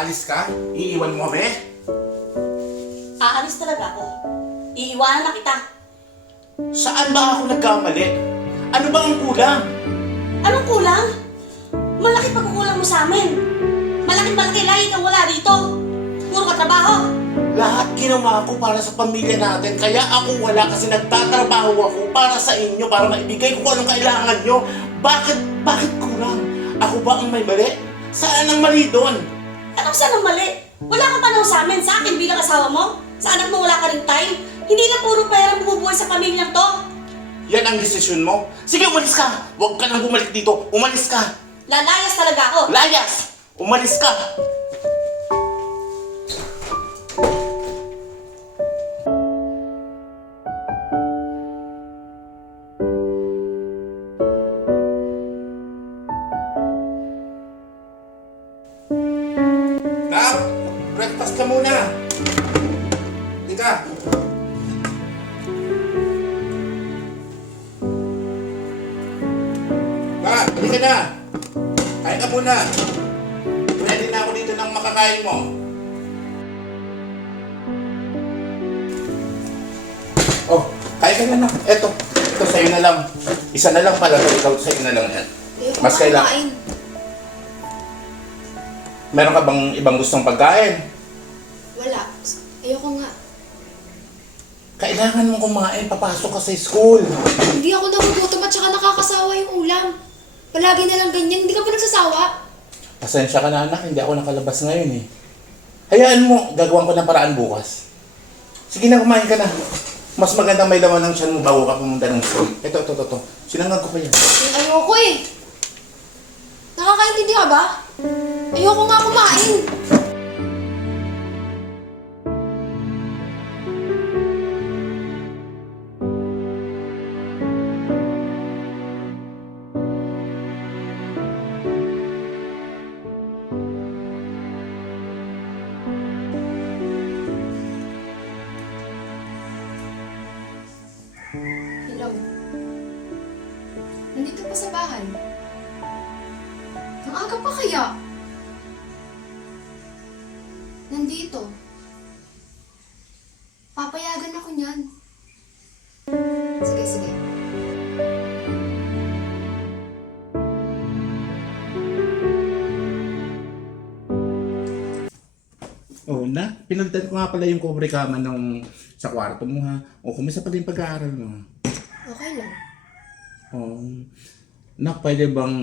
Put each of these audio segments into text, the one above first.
Aalis ka? Iiwan mo kami? Aalis talaga ako. Iiwanan na kita. Saan ba ako nagkamali? Ano ba ang kulang? Anong kulang? Malaki pagkukulang mo sa amin. Malaking malaki lagi kang wala dito. Puro ka trabaho. Lahat ginawa ko para sa pamilya natin. Kaya ako wala kasi nagtatrabaho ako para sa inyo, para maibigay ko kung anong kailangan nyo. Bakit, bakit kulang? Ako ba ang may mali? Saan ang mali doon? Anong saan ang mali? Wala kang panahon sa amin, sa akin bilang asawa mo. Sa anak mo wala ka rin time. Hindi lang puro pera ang bumubuhay sa pamilyang to. Yan ang desisyon mo? Sige, umalis ka! Huwag ka nang bumalik dito. Umalis ka! Lalayas talaga ako. Layas! Umalis ka! Breakfast ka muna! Tika! Nak! Halika na! Kain ka muna! Ready na ako dito ng makakain mo. Oh, kain ka na na. Eto, ito sa'yo na lang. Isa na lang pala. Ikaw sa'yo na lang yan. Mas nga kailangan. Meron ka bang ibang gustong pagkain? Ayoko nga. Kailangan mong kumain. Papasok ka sa school. Hindi ako nagugutom at saka nakakasawa yung ulam. Palagi na lang ganyan. Hindi ka pa nagsasawa. Pasensya ka na anak, hindi ako nakalabas ngayon eh. Hayaan mo, gagawin ko ng paraan bukas. Sige na, kumain ka na. Mas magandang may laman ng tiyan mo bago ka pumunta ng school. Ito, ito, ito, ito. Sinangag ko pa yan. Ayoko eh. Nakakaintindi ka ba? Ayoko nga kumain. Bahay. Ang aga pa kaya? Nandito. Papayagan ako niyan. Sige, sige. Oo na, pinagdan ko nga pala yung cover kama nung sa kwarto mo ha. O kumusta pala yung pag-aaral mo? Okay lang. Oo. Nak, pwede bang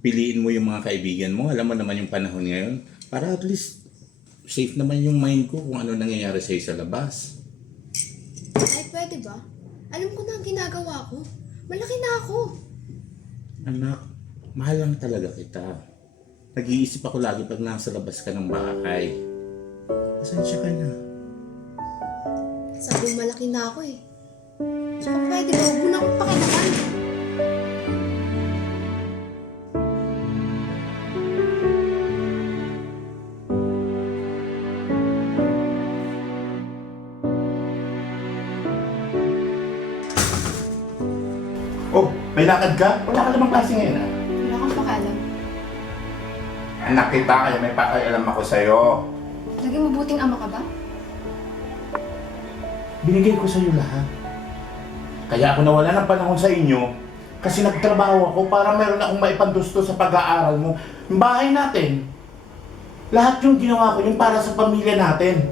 piliin mo yung mga kaibigan mo? Alam mo naman yung panahon ngayon. Para at least safe naman yung mind ko kung ano nangyayari sa'yo sa labas. Ay, pwede ba? Alam ko na ang ginagawa ko. Malaki na ako. Anak, mahal lang talaga kita. Nag-iisip ako lagi pag nasa labas ka ng bahay. Pasensya ka na. Sabi malaki na ako eh. Tsaka pwede ba? Oh, may lakad ka? Wala ka namang klase ngayon ah. Wala kang pakialam. Anak kita, kaya may pakialam ako sa'yo. Naging mabuting ama ka ba? Binigay ko sa'yo lahat. Kaya ako nawala ng panahon sa inyo kasi nagtrabaho ako para meron akong maipandusto sa pag-aaral mo. Yung bahay natin. Lahat yung ginawa ko yung para sa pamilya natin.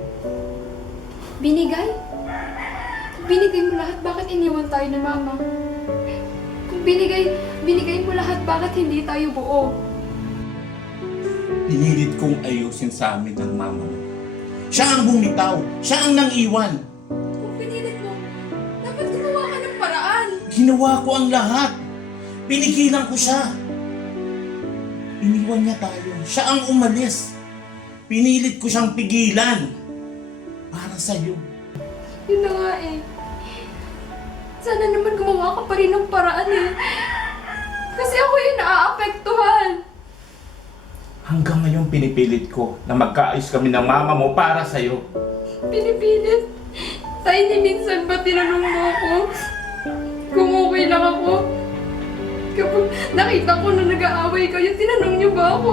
Binigay? Binigay mo lahat, bakit iniwan tayo ni Mama? Binigay, binigay mo lahat, bakit hindi tayo buo? Pinilit kong ayusin sa amin ng mama mo. Siya ang bumitaw. Siya ang nang-iwan. Kung pinilit mo, dapat gumawa ka ng paraan. Ginawa ko ang lahat. Pinigilan ko siya. Iniwan niya tayo. Siya ang umalis. Pinilit ko siyang pigilan. Para sa'yo. Yun na nga eh. Sana naman gumawa ka pa rin ng paraan eh. Kasi ako yung naaapektuhan. Hanggang ngayon pinipilit ko na magkaayos kami ng mama mo para sa'yo. Pinipilit. Tayo ni minsan ba tinanong mo ako kung okay lang ako? Kapag nakita ko na nag-aaway kayo, tinanong niyo ba ako?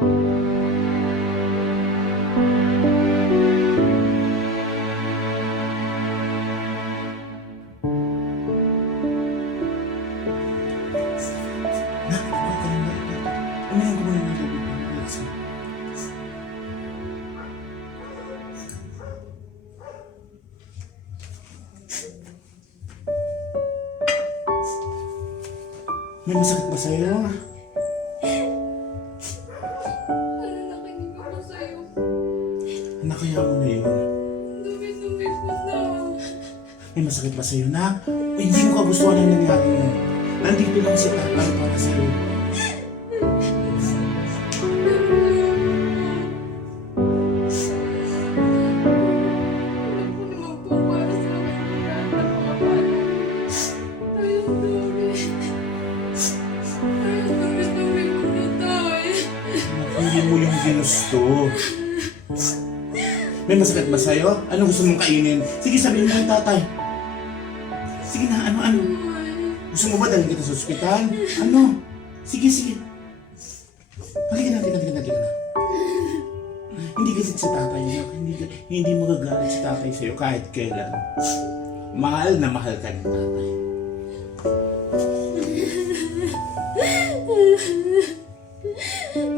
May masakit ba sa'yo? Anak, kaya mo na yun. Dumi-dumi ko na. May masakit ba sa'yo, nak? Hindi mo kagustuhan ang nangyari yun. Nandito lang si tatay para sa'yo. May masakit ba sa'yo? Ano gusto mong kainin? Sige, sabihin mo kay tatay. Sige na, ano, ano? Gusto mo ba dalhin kita sa ospital? Ano? Sige, sige. Halika na, halika, halika, halika na. Hindi galit sa tatay niyo. Hindi, hindi magagalit sa tatay sa'yo kahit kailan. Mahal na mahal ka ng tatay.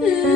Ah!